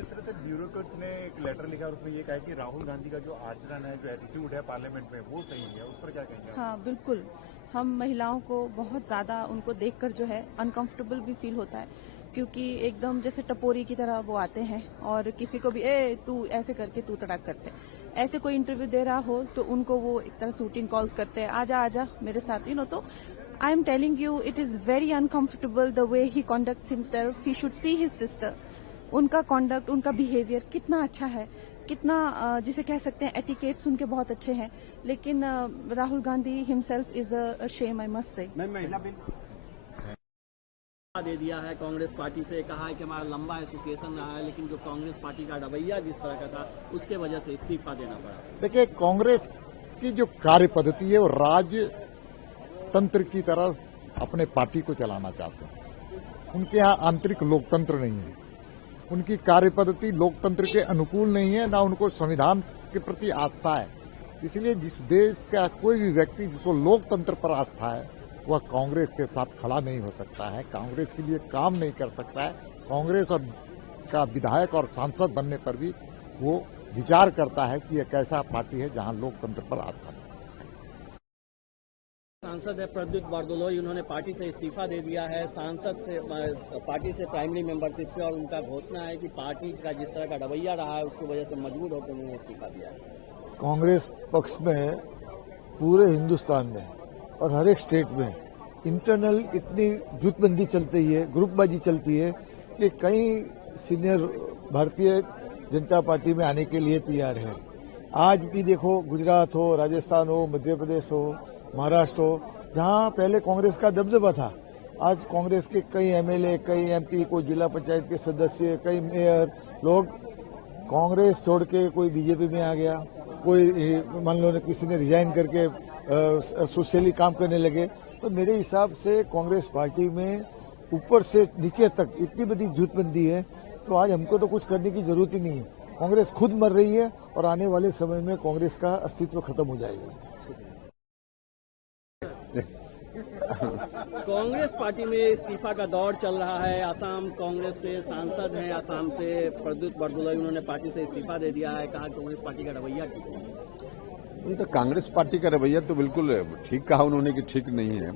जिस तरह से ब्यूरोक्रेट्स ने एक लेटर लिखा और उसमें ये कहा कि राहुल गांधी का जो आचरण है, जो एटीट्यूड है पार्लियामेंट में, वो सही है, उस पर क्या कहेंगे? हाँ, बिल्कुल। हम महिलाओं को बहुत ज़्यादा उनको देखकर जो है अनकंफर्टेबल भी फील होता है, क्योंकि एकदम जैसे टपोरी की तरह वो आते हैं और किसी को भी तू ऐसे करके तू तड़ाक करते हैं। ऐसे कोई इंटरव्यू दे रहा हो तो उनको वो एक तरह शूटिंग कॉल्स करते हैं, आजा आजा मेरे साथ, तो I am telling you it is very uncomfortable the way he conducts himself. He should see his sister. उनका कॉन्डक्ट, उनका बिहेवियर कितना अच्छा है, कितना जिसे कह सकते हैं एटिकेट्स उनके बहुत अच्छे हैं, लेकिन Rahul Gandhi himself is a shame, I must say. दे दिया है कांग्रेस पार्टी से, कहा है कि हमारा लंबा एसोसिएशन रहा है, लेकिन जो कांग्रेस पार्टी का रवैया जिस तरह का था उसके वजह से इस्तीफा देना पड़ा। देखिए, कांग्रेस की जो कार्य पद्धति है वो राजतंत्र की तरह अपने पार्टी को चलाना चाहते हैं। उनके यहाँ आंतरिक लोकतंत्र नहीं है, उनकी कार्य पद्धति लोकतंत्र के अनुकूल नहीं है, ना उनको संविधान के प्रति आस्था है। इसलिए जिस देश का कोई भी व्यक्ति जिसको लोकतंत्र पर आस्था है वह कांग्रेस के साथ खड़ा नहीं हो सकता है, कांग्रेस के लिए काम नहीं कर सकता है। कांग्रेस और का विधायक और सांसद बनने पर भी वो विचार करता है कि यह कैसा पार्टी है जहां लोकतंत्र पर आस्था है। सांसद है प्रद्युत बारदोलोई, उन्होंने पार्टी से इस्तीफा दे दिया है, सांसद से पार्टी से प्राइमरी मेंबरशिप से, और उनका घोषणा है कि पार्टी का जिस तरह का रवैया रहा है उसकी वजह से मजबूर होकर उन्होंने इस्तीफा दिया है। कांग्रेस पक्ष में पूरे हिंदुस्तान में और हर एक स्टेट में इंटरनल इतनी जुटबंदी चलती है, ग्रुपबाजी चलती है कि कई सीनियर भारतीय जनता पार्टी में आने के लिए तैयार है। आज भी देखो, गुजरात हो, राजस्थान हो, मध्य प्रदेश हो, महाराष्ट्र हो, जहां पहले कांग्रेस का दबदबा था, आज कांग्रेस के कई एमएलए, कई एमपी, कोई जिला पंचायत के सदस्य, कई मेयर लोग कांग्रेस छोड़ के कोई बीजेपी में आ गया, कोई मान लो किसी ने रिजाइन करके सोशली काम करने लगे। तो मेरे हिसाब से कांग्रेस पार्टी में ऊपर से नीचे तक इतनी बड़ी जुटबंदी है, तो आज हमको तो कुछ करने की जरूरत ही नहीं है। कांग्रेस खुद मर रही है और आने वाले समय में कांग्रेस का अस्तित्व खत्म हो जाएगा। कांग्रेस पार्टी में इस्तीफा का दौर चल रहा है। असम कांग्रेस से सांसद हैं, असम से प्रद्युत बारदोलोई, उन्होंने पार्टी से इस्तीफा दे दिया है, कहा कांग्रेस पार्टी का रवैया ठीक है। ये तो कांग्रेस पार्टी का रवैया तो बिल्कुल ठीक कहा उन्होंने कि ठीक नहीं है।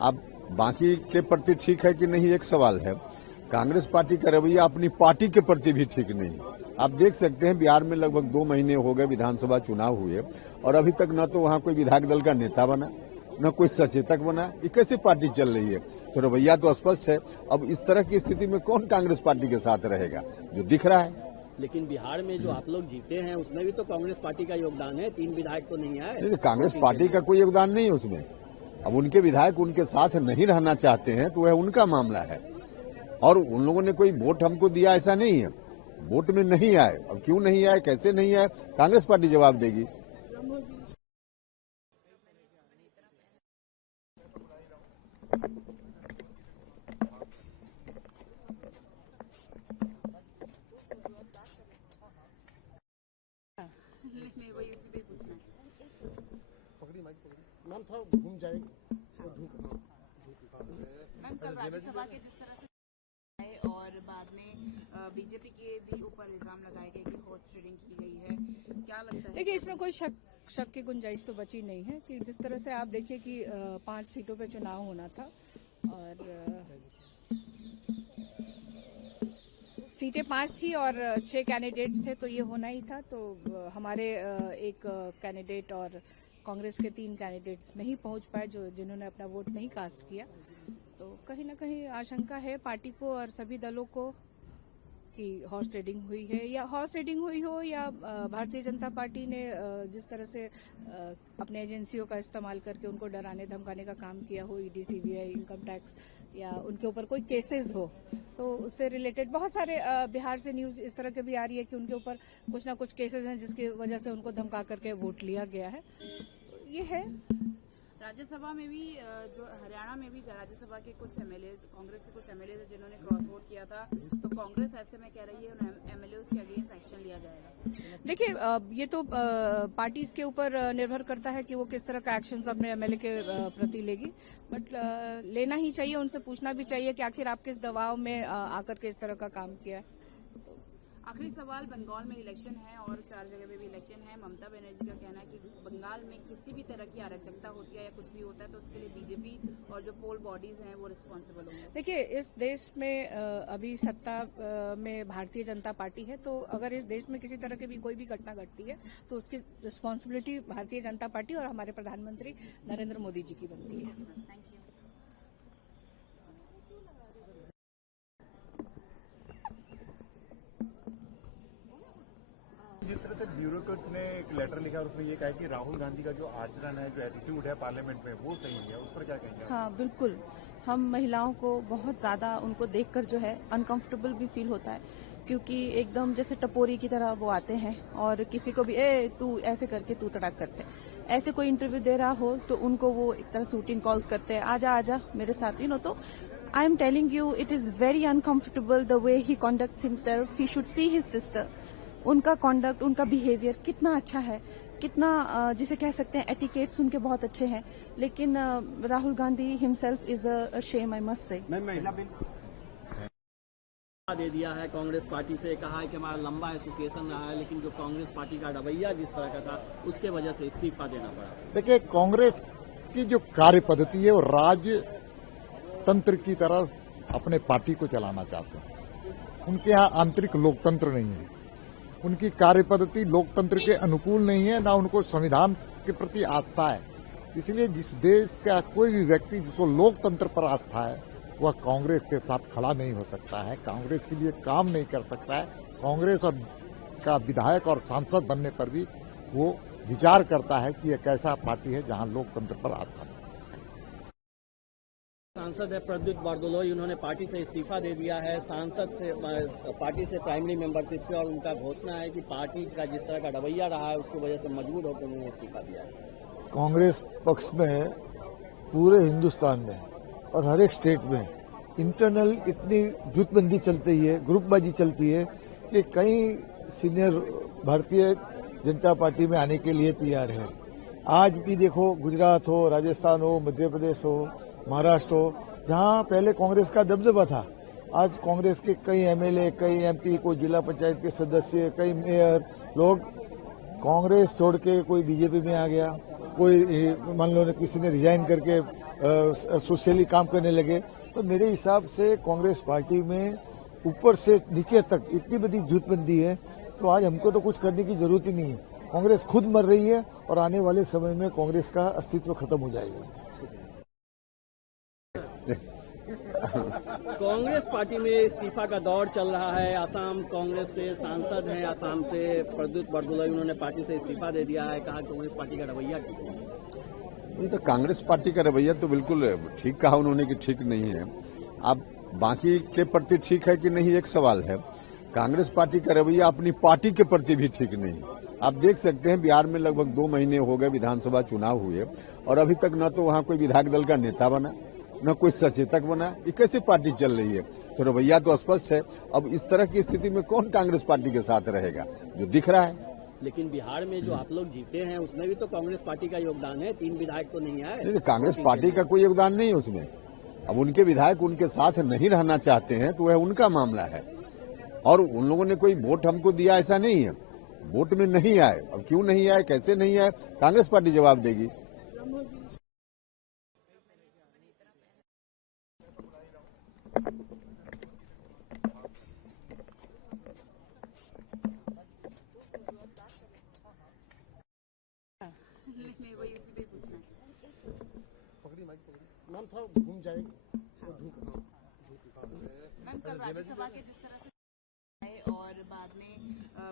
अब बाकी के प्रति ठीक है कि नहीं एक सवाल है। कांग्रेस पार्टी का रवैया अपनी पार्टी के प्रति भी ठीक नहीं है। आप देख सकते हैं बिहार में लगभग 2 महीने हो गए विधानसभा चुनाव हुए और अभी तक न तो वहां कोई विधायक दल का नेता बना, न कोई सचेतक बना। ये कैसी पार्टी चल रही है? तो रवैया तो स्पष्ट है। अब इस तरह की स्थिति में कौन कांग्रेस पार्टी के साथ रहेगा, जो दिख रहा है। लेकिन बिहार में जो आप लोग जीते हैं उसमें भी तो कांग्रेस पार्टी का योगदान है, 3 विधायक तो नहीं आए। कांग्रेस पार्टी का कोई योगदान नहीं है उसमें। अब उनके विधायक उनके साथ नहीं रहना चाहते हैं तो वह उनका मामला है, और उन लोगों ने कोई वोट हमको दिया ऐसा नहीं है। वोट में नहीं आए, अब क्यों नहीं आए, कैसे नहीं आए, कांग्रेस पार्टी जवाब देगी। नहीं, वही उसी पे पूछना है। मैम थोड़ा घूम जाएगी। मैम, कल राज्यसभा के जिस तरह से आए और बाद में बीजेपी के भी ऊपर इल्जाम लगाए गए कि हॉर्स ट्रेडिंग की गई है, क्या लगता है? देखिए, इसमें कोई शक की गुंजाइश तो बची नहीं है कि जिस तरह से आप देखिए कि 5 सीटों पे चुनाव होना था और सीटें 5 थी और 6 कैंडिडेट्स थे, तो ये होना ही था। तो हमारे एक कैंडिडेट और कांग्रेस के 3 कैंडिडेट्स नहीं पहुंच पाए, जिन्होंने अपना वोट नहीं कास्ट किया। तो कहीं ना कहीं आशंका है पार्टी को और सभी दलों को कि हॉर्स ट्रेडिंग हुई है, या हॉर्स ट्रेडिंग हुई हो, या भारतीय जनता पार्टी ने जिस तरह से अपने एजेंसियों का इस्तेमाल करके उनको डराने धमकाने का काम किया हो, ईडी, सीबीआई, इनकम टैक्स, या उनके ऊपर कोई केसेस हो, तो उससे रिलेटेड बहुत सारे बिहार से न्यूज इस तरह के भी आ रही है कि उनके ऊपर कुछ ना कुछ केसेस हैं जिसकी वजह से उनको धमका करके वोट लिया गया है। तो ये है। राज्यसभा में भी जो हरियाणा में भी राज्यसभा के कुछ एमएलए, कांग्रेस के कुछ एमएलए जिन्होंने क्रॉस वोट किया था, तो कांग्रेस ऐसे में कह रही है उन एमएलए के अगेंस्ट एक्शन लिया जाएगा। देखिए, ये तो पार्टीज के ऊपर निर्भर करता है कि वो किस तरह का एक्शन अपने एमएलए के प्रति लेगी, बट लेना ही चाहिए, उनसे पूछना भी चाहिए कि आखिर आप किस दबाव में आकर के इस तरह का काम किया है। आखिरी सवाल, बंगाल में इलेक्शन है और 4 जगह पे भी इलेक्शन है। ममता बनर्जी का कहना है कि बंगाल में किसी भी तरह की अराजकता होती है या कुछ भी होता है तो उसके लिए बीजेपी और जो पोल बॉडीज हैं वो रिस्पॉन्सिबल होंगे। देखिए, इस देश में अभी सत्ता में भारतीय जनता पार्टी है, तो अगर इस देश में किसी तरह की भी कोई भी घटना घटती है तो उसकी रिस्पॉन्सिबिलिटी भारतीय जनता पार्टी और हमारे प्रधानमंत्री नरेंद्र मोदी जी की बनती है। Thank you. जिस तरह से ब्यूरोक्रेट्स ने एक लेटर लिखा और उसमें ये कहा कि राहुल गांधी का जो आचरण है, जो एटीट्यूड है पार्लियामेंट में, वो सही है, उस पर क्या कहेंगे? हाँ, बिल्कुल। हम महिलाओं को बहुत ज्यादा उनको देखकर जो है अनकंफर्टेबल भी फील होता है, क्योंकि एकदम जैसे टपोरी की तरह वो आते हैं और किसी को भी तू ऐसे करके तू तड़ाक करते हैं। ऐसे कोई इंटरव्यू दे रहा हो तो उनको वो एक तरह शूटिंग कॉल्स करते हैं, आजा आजा मेरे साथ, तो I am telling you it is very uncomfortable the way he conducts himself. He should see his sister. उनका कॉन्डक्ट, उनका बिहेवियर कितना अच्छा है, कितना जिसे कह सकते हैं एटिकेट्स उनके बहुत अच्छे हैं, लेकिन Rahul Gandhi himself is a shame, I must से। महिला बिल दे दिया है कांग्रेस पार्टी से, कहा है कि हमारा लंबा एसोसिएशन रहा है, लेकिन जो कांग्रेस पार्टी का रवैया जिस तरह का था उसके वजह से इस्तीफा देना पड़ा। देखिए, कांग्रेस की जो कार्य पद्धति है वो राजतंत्र की तरह अपने पार्टी को चलाना चाहते हैं। उनके यहाँ आंतरिक लोकतंत्र नहीं है, उनकी कार्य पद्धति लोकतंत्र के अनुकूल नहीं है, ना उनको संविधान के प्रति आस्था है। इसलिए जिस देश का कोई भी व्यक्ति जिसको लोकतंत्र पर आस्था है वह कांग्रेस के साथ खड़ा नहीं हो सकता है, कांग्रेस के लिए काम नहीं कर सकता है। कांग्रेस और का विधायक और सांसद बनने पर भी वो विचार करता है कि एक ऐसा पार्टी है जहां लोकतंत्र पर आस्था है। सांसद है प्रद्युत बारदोलोई, उन्होंने पार्टी से इस्तीफा दे दिया है, सांसद से पार्टी से प्राइमरी मेंबरशिप से, और उनका घोषणा है कि पार्टी का जिस तरह का रवैया रहा है उसकी वजह से मजबूर होकर उन्होंने इस्तीफा दिया है। कांग्रेस पक्ष में पूरे हिंदुस्तान में और हर एक स्टेट में इंटरनल इतनी जुटबंदी चलती है, ग्रुपबाजी चलती है कि कई सीनियर भारतीय जनता पार्टी में आने के लिए तैयार है। आज भी देखो, गुजरात हो, राजस्थान हो, मध्य प्रदेश हो, महाराष्ट्र हो, जहां पहले कांग्रेस का दबदबा था, आज कांग्रेस के कई एमएलए, कई एमपी, कोई जिला पंचायत के सदस्य, कई मेयर लोग कांग्रेस छोड़ के कोई बीजेपी में आ गया, कोई मान लो किसी ने रिजाइन करके सोशली काम करने लगे। तो मेरे हिसाब से कांग्रेस पार्टी में ऊपर से नीचे तक इतनी बड़ी जुटबंदी है, तो आज हमको तो कुछ करने की जरूरत ही नहीं है। कांग्रेस खुद मर रही है और आने वाले समय में कांग्रेस का अस्तित्व खत्म हो जाएगा। कांग्रेस पार्टी में इस्तीफा का दौर चल रहा है। असम कांग्रेस से सांसद हैं, असम से प्रद्युत बारदोलोई, उन्होंने पार्टी से इस्तीफा दे दिया है, कहा कांग्रेस पार्टी का रवैया ठीक है। ये तो कांग्रेस पार्टी का रवैया तो बिल्कुल ठीक कहा उन्होंने कि ठीक नहीं है। अब बाकी के प्रति ठीक है कि नहीं एक सवाल है। कांग्रेस पार्टी का रवैया अपनी पार्टी के प्रति भी ठीक नहीं है। आप देख सकते हैं बिहार में लगभग 2 महीने हो गए विधानसभा चुनाव हुए और अभी तक न तो वहां कोई विधायक दल का नेता बना, न कोई सचेतक बना। ये कैसी पार्टी चल रही है? तो रवैया तो स्पष्ट है। अब इस तरह की स्थिति में कौन कांग्रेस पार्टी के साथ रहेगा, जो दिख रहा है। लेकिन बिहार में जो आप लोग जीते हैं उसमें भी तो कांग्रेस पार्टी का योगदान है, 3 विधायक तो नहीं आए। नहीं, कांग्रेस पार्टी का कोई योगदान नहीं है उसमें। अब उनके विधायक उनके साथ नहीं रहना चाहते हैं तो वह उनका मामला है, और उन लोगों ने कोई वोट हमको दिया ऐसा नहीं है। वोट में नहीं आए, अब क्यों नहीं आए, कैसे नहीं आए, कांग्रेस पार्टी जवाब देगी। नहीं, वही इसीलिए पूछना है। मैम थोड़ा घूम जाएगी। मैम, कल राज्यसभा के जिस तरह से आए और बाद में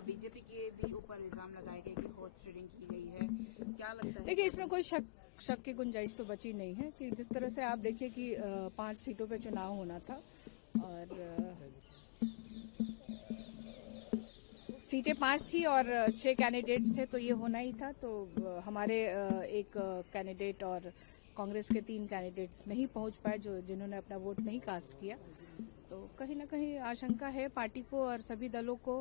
बीजेपी के भी ऊपर इल्जाम लगाए गए कि हॉर्स ट्रेडिंग की गई है, क्या लगता है? देखिए, इसमें कोई शक की गुंजाइश तो बची नहीं है कि जिस तरह से आप देखिए कि 5 सीटों पे चुनाव होना था और सीटें 5 थी और 6 कैंडिडेट्स थे, तो ये होना ही था। तो हमारे एक कैंडिडेट और कांग्रेस के 3 कैंडिडेट्स नहीं पहुंच पाए, जिन्होंने अपना वोट नहीं कास्ट किया। तो कहीं ना कहीं आशंका है पार्टी को और सभी दलों को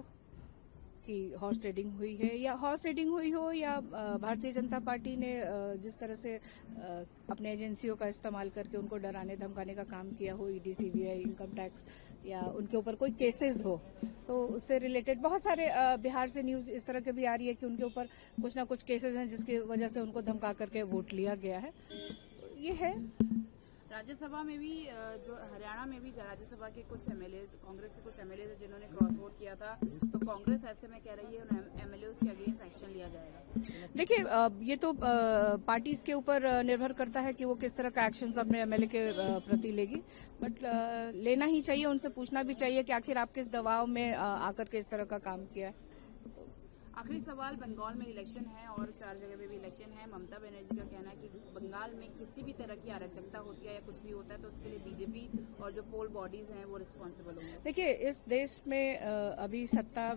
कि हॉर्स ट्रेडिंग हुई है, या हॉर्स ट्रेडिंग हुई हो, या भारतीय जनता पार्टी ने जिस तरह से अपने एजेंसियों का इस्तेमाल करके उनको डराने धमकाने का काम किया हो, ईडी, सीबीआई, इनकम टैक्स, या उनके ऊपर कोई केसेस हो, तो उससे रिलेटेड बहुत सारे बिहार से न्यूज इस तरह के भी आ रही है कि उनके ऊपर कुछ ना कुछ केसेस हैं जिसकी वजह से उनको धमका करके वोट लिया गया है। तो ये है। राज्यसभा में भी जो हरियाणा में भी राज्यसभा के कुछ एमएलए, कांग्रेस के कुछ एमएलए जिन्होंने क्रॉस वोट किया था, तो कांग्रेस ऐसे में कह रही है उन एमएलए के अगेंस्ट एक्शन लिया जाएगा। देखिए, ये तो पार्टीज के ऊपर निर्भर करता है कि वो किस तरह का एक्शन अपने एमएलए के प्रति लेगी, बट लेना ही चाहिए, उनसे पूछना भी चाहिए कि आखिर आप किस दबाव में आकर के इस तरह का काम किया है। आखिरी सवाल, बंगाल में इलेक्शन है और 4 जगह पे भी इलेक्शन है। ममता बनर्जी का कहना है कि बंगाल में किसी भी तरह की अराजकता होती है या कुछ भी होता है तो उसके लिए बीजेपी और जो पोल बॉडीज हैं वो रिस्पॉन्सिबल होंगे। देखिए, इस देश में अभी सत्ता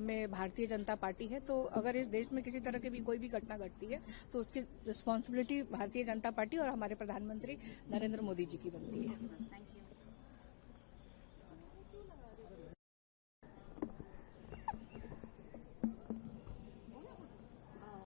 में भारतीय जनता पार्टी है, तो अगर इस देश में किसी तरह की भी कोई भी घटना घटती है तो उसकी रिस्पॉन्सिबिलिटी भारतीय जनता पार्टी और हमारे प्रधानमंत्री नरेंद्र मोदी जी की बनती है।